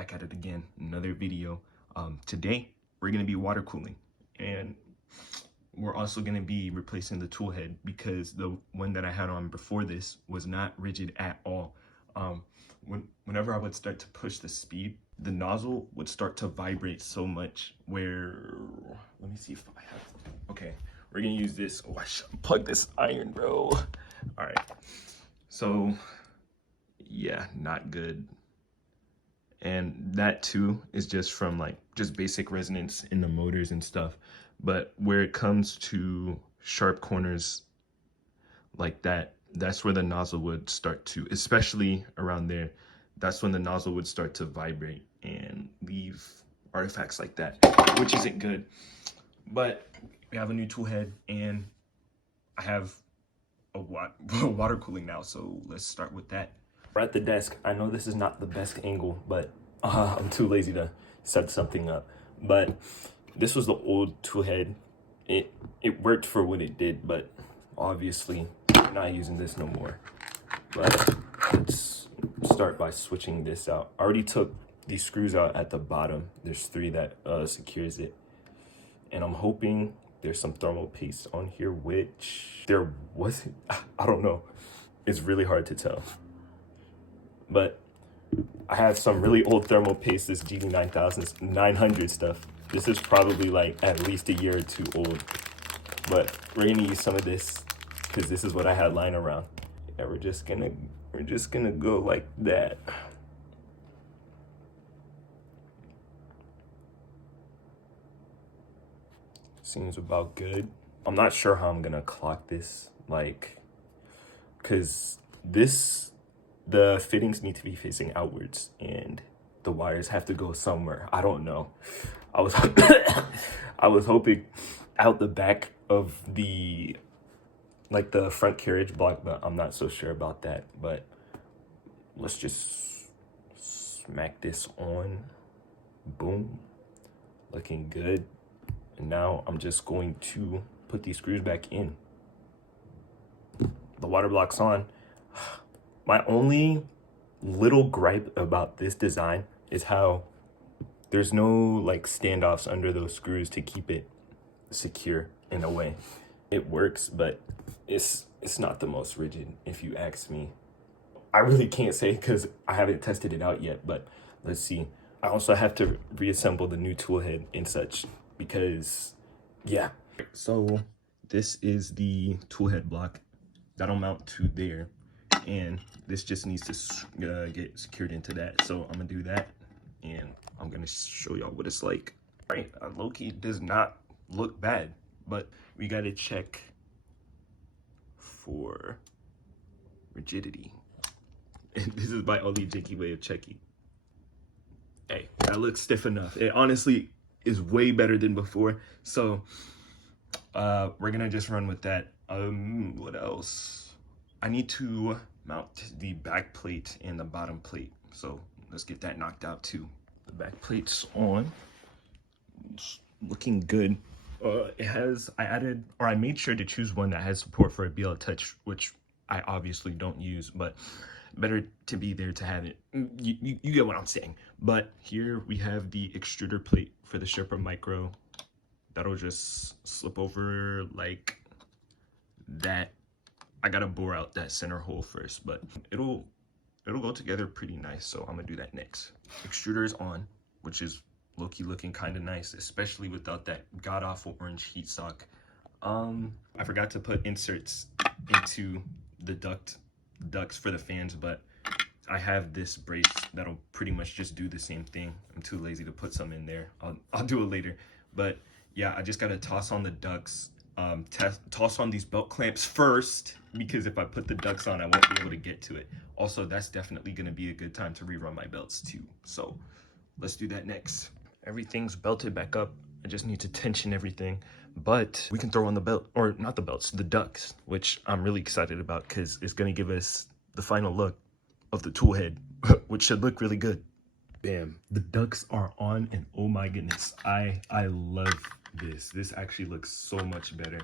back at it again, another video. Today we're gonna be water cooling, and we're also gonna be replacing the tool head because the one that I had on before this was not rigid at all. Whenever I would start to push the speed, the nozzle would start to vibrate so much where, let me see if I have, okay, we're gonna use this. Oh, I should plug this iron, bro. All right, so yeah, not good. And that too is just from like just basic resonance in the motors and stuff. But where it comes to sharp corners like that, that's where the nozzle would start to, especially around there, that's when the nozzle would start to vibrate and leave artifacts like that, which isn't good. But we have a new tool head and I have a water cooling now, so let's start with that. We're at the desk. I know this is not the best angle, but I'm too lazy to set something up. But this was the old tool head. It worked for what it did, but obviously I'm not using this no more. But let's start by switching this out. I already took these screws out at the bottom. There's 3 that secures it. And I'm hoping there's some thermal paste on here, which there wasn't. I don't know. It's really hard to tell. But I have some really old thermal paste, this GD9000, 900 stuff. This is probably like at least a year or 2 old. But we're gonna use some of this because this is what I had lying around. Yeah, we're just gonna go like that. Seems about good. I'm not sure how I'm gonna clock this, like, cause the fittings need to be facing outwards and the wires have to go somewhere. I don't know. I was I was hoping out the back of the, like the front carriage block, but I'm not so sure about that. But let's just smack this on. Boom. Looking good. And now I'm just going to put these screws back in. The water block's on. My only little gripe about this design is how there's no like standoffs under those screws to keep it secure in a way. It works, but it's not the most rigid if you ask me. I really can't say because I haven't tested it out yet, but let's see. I also have to reassemble the new tool head and such because, yeah. So this is the tool head block that'll mount to there. And this just needs to get secured into that. So I'm gonna do that and I'm gonna show y'all what it's like. All right, low-key does not look bad, but we gotta check for rigidity. And this is my only janky way of checking. Hey, that looks stiff enough. It honestly is way better than before. So we're gonna just run with that. What else? I need to mount the back plate and the bottom plate. So let's get that knocked out too. The back plate's on. It's looking good. I made sure to choose one that has support for a BL Touch, which I obviously don't use, but better to be there to have it. You get what I'm saying. But here we have the extruder plate for the Sherpa Micro. That'll just slip over like that. I gotta bore out that center hole first, but it'll go together pretty nice. So I'm gonna do that next. Extruder is on, which is low-key looking kind of nice, especially without that god-awful orange heat sock. I forgot to put inserts into the ducts for the fans, but I have this brace that'll pretty much just do the same thing. I'm too lazy to put some in there. I'll do it later. But yeah, I just gotta toss on the ducts. Toss on these belt clamps first, because if I put the ducts on, I won't be able to get to it. Also, that's definitely going to be a good time to rerun my belts too. So let's do that next. Everything's belted back up. I just need to tension everything, but we can throw on the belt, or not the belts, the ducts, which I'm really excited about because it's going to give us the final look of the tool head, which should look really good. Bam, the ducts are on, and oh my goodness, I love this. This actually looks so much better.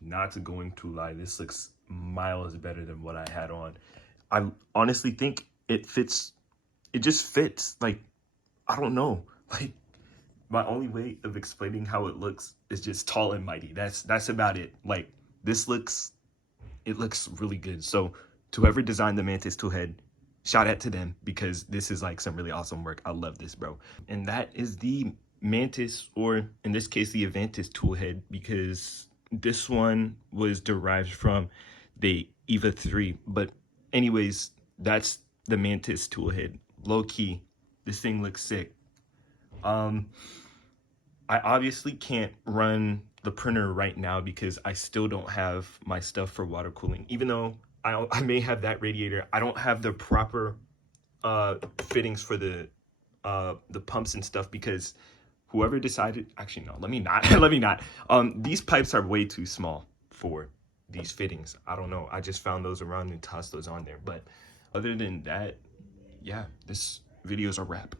Not going to lie, this looks miles better than what I had on. I honestly think it fits it just fits. Like, I don't know. Like, my only way of explaining how it looks is just tall and mighty. That's about it. Like, this looks, it looks really good. So to whoever designed the Mantis tool head, shout out to them, because this is like some really awesome work. I love this, bro. And that is the Mantis, or in this case the evantis tool head, because this one was derived from the Eva 3. But anyways, that's the Mantis tool head. Low key, this thing looks sick. I obviously can't run the printer right now because I still don't have my stuff for water cooling. Even though I may have that radiator, I don't have the proper fittings for the pumps and stuff, because whoever decided, actually no, let me not, let me not. These pipes are way too small for these fittings. I don't know. I just found those around and tossed those on there. But other than that, yeah, this video is a wrap.